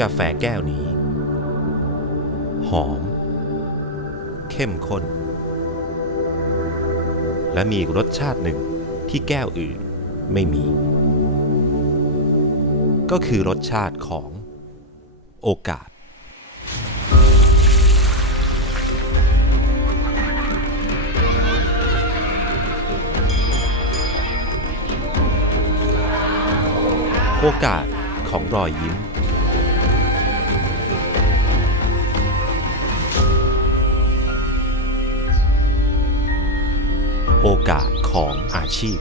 กาแฟแก้วนี้ หอม เข้มข้น และมีรสชาติหนึ่งที่แก้วอื่นไม่มี ก็คือรสชาติของโอกาสโอกาสของรอยยิ้ม โอกาสของอาชีพ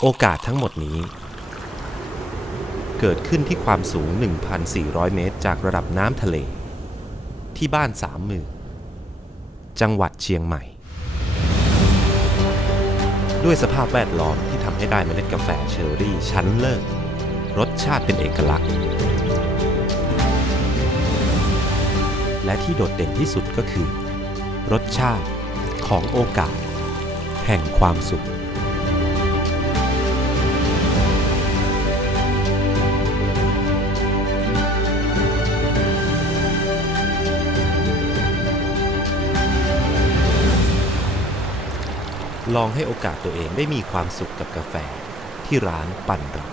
โอกาสทั้งหมดนี้ เกิดขึ้นที่ความสูง 1,400 เมตร จากระดับน้ำทะเล ที่บ้านสามมือจังหวัดเชียงใหม่ ด้วยสภาพแวดล้อมที่ทำให้ได้เมล็ดกาแฟเชอร์รี่ชั้นเลิศรสชาติเป็นเอกลักษณ์ และที่โดดเด่นที่สุดก็คือ รสชาติของโอกาส แห่งความสุข ลองให้โอกาสตัวเองได้มีความสุขกับกาแฟที่ร้านปั่นเรา